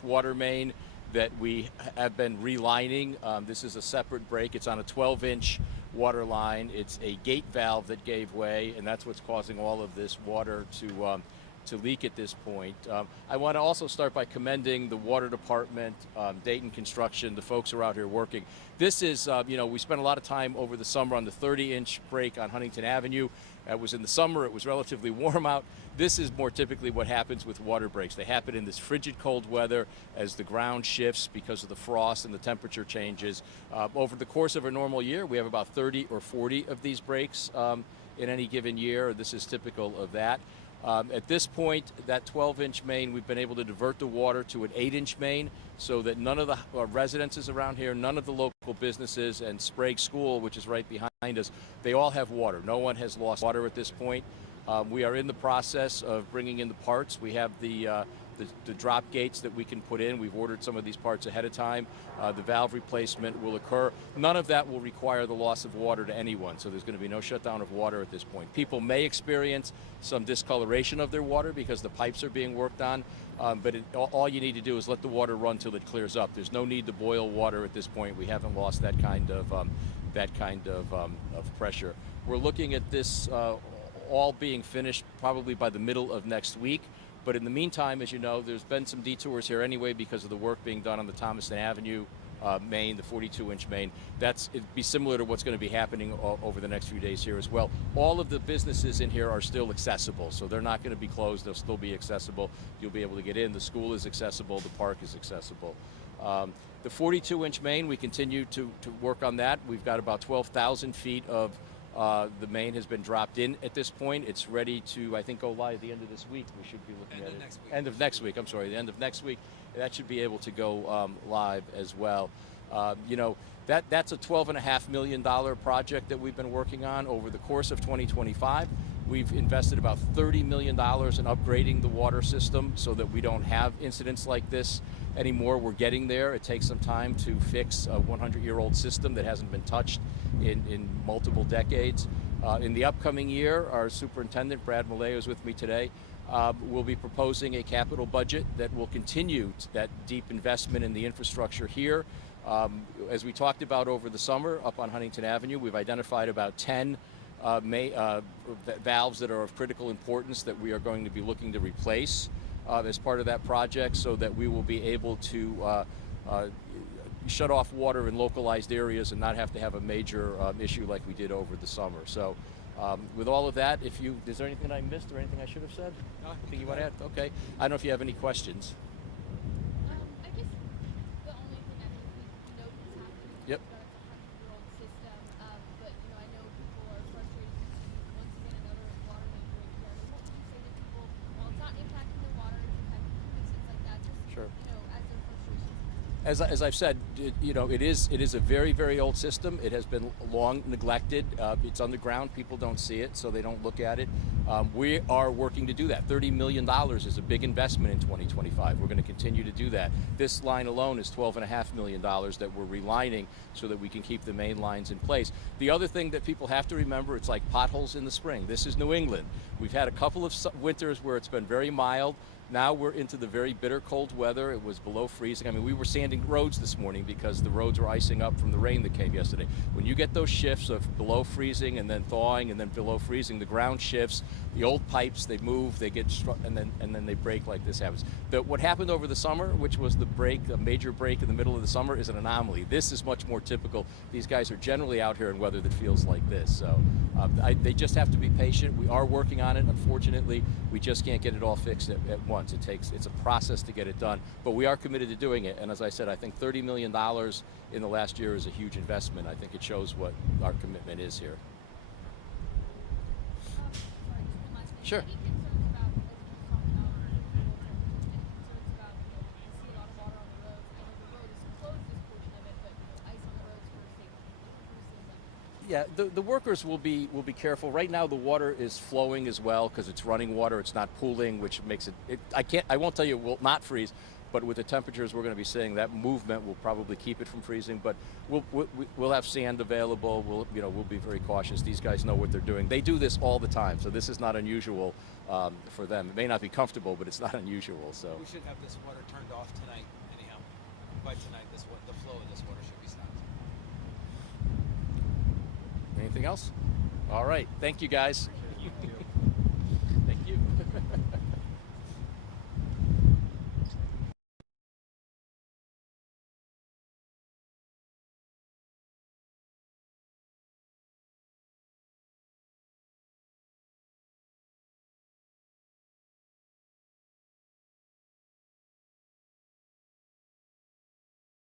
4-inch water main that we have been relining. This is a separate break. It's on a 12-inch water line. It's a gate valve that gave way, and that's what's causing all of this water to leak at this point. I want to also start by commending the water department, Dayton Construction, the folks who are out here working. This is, we spent a lot of time over the summer on the 30-inch break on Huntington Avenue. It was in the summer, it was relatively warm out. This is more typically what happens with water breaks. They happen in this frigid cold weather as the ground shifts because of the frost and the temperature changes. Over the course of a normal year, we have about 30 or 40 of these breaks in any given year. This is typical of that. At this point, that 12-inch main, we've been able to divert the water to an 8-inch main so that none of the residences around here, none of the local businesses, and Sprague School, which is right behind us, they all have water. No one has lost water at this point. We are in the process of bringing in the parts. We have the drop gates that we can put in. We've ordered some of these parts ahead of time. The valve replacement will occur. None of that will require the loss of water to anyone, so there's going to be no shutdown of water at this point. People may experience some discoloration of their water because the pipes are being worked on, but all you need to do is let the water run till it clears up. There's no need to boil water at this point. We haven't lost that kind of pressure. We're looking at this all being finished probably by the middle of next week. But in the meantime, as you know, there's been some detours here anyway because of the work being done on the Thomaston Avenue main, the 42-inch main. It'd be similar to what's going to be happening over the next few days here as well. All of the businesses in here are still accessible, so they're not going to be closed. They'll still be accessible. You'll be able to get in. The school is accessible. The park is accessible. The 42-inch main, we continue to work on that. We've got about 12,000 feet of the main has been dropped in at this point. It's ready to, I think, go live at the end of this week. We should be looking at it. End of next week, I'm sorry, the end of next week. That should be able to go live as well. That's a $12.5 million project that we've been working on over the course of 2025. We've invested about $30 million in upgrading the water system so that we don't have incidents like this anymore. We're getting there. It takes some time to fix a 100-year-old system that hasn't been touched in multiple decades. In the upcoming year, our superintendent, Brad Maleo, is with me today. We'll be proposing a capital budget that will continue that deep investment in the infrastructure here. As we talked about over the summer up on Huntington Avenue, we've identified about 10 valves that are of critical importance that we are going to be looking to replace as part of that project so that we will be able to shut off water in localized areas and not have to have a major issue like we did over the summer. So with all of that, is there anything I missed or anything I should have said? No, Anything you want to add? Okay. I don't know if you have any questions. I guess the only thing I think we know is happening Yep. is that it's a 100-year-old system, but I know people are frustrated to see once again another water main break here. I mean, what would you say to people? Well, it's not impacting the water, it's impacting things like that. Just Sure. As their frustrations. As I've said, it is a very, very old system. It has been long neglected. It's underground. People don't see it, so they don't look at it. We are working to do that. $30 million is a big investment in 2025. We're going to continue to do that. This line alone is $12.5 million that we're relining so that we can keep the main lines in place. The other thing that people have to remember, it's like potholes in the spring. This is New England. We've had a couple of winters where it's been very mild. Now we're into the very bitter cold weather. It was below freezing. I mean, we were sanding roads this morning because the roads were icing up from the rain that came yesterday. When you get those shifts of below freezing and then thawing and then below freezing, the ground shifts, the old pipes, they move, they get struck, and then they break like this happens. What happened over the summer, which was a major break in the middle of the summer, is an anomaly. This is much more typical. These guys are generally out here in weather that feels like this. So they just have to be patient. We are working on it. Unfortunately, we just can't get it all fixed at once. It's a process to get it done, but we are committed to doing it. And as I said, I think $30 million in the last year is a huge investment. I think it shows what our commitment is here. Sorry, just one last thing. Sure. Any concerns about, as we just talked about, any concerns about, we see a lot of water on the roads. I know the road is closed this portion of it, but ice on the roads for safety. Yeah, the workers will be careful. Right now, the water is flowing as well because it's running water. It's not pooling, which makes I won't tell you it will not freeze, but with the temperatures we're going to be seeing, that movement will probably keep it from freezing. But we'll have sand available. We'll be very cautious. These guys know what they're doing. They do this all the time, so this is not unusual for them. It may not be comfortable, but it's not unusual. So we should have this water turned off tonight. tonight, the flow of this water should be stopped. Anything else? All right. Thank you, guys. Thank you.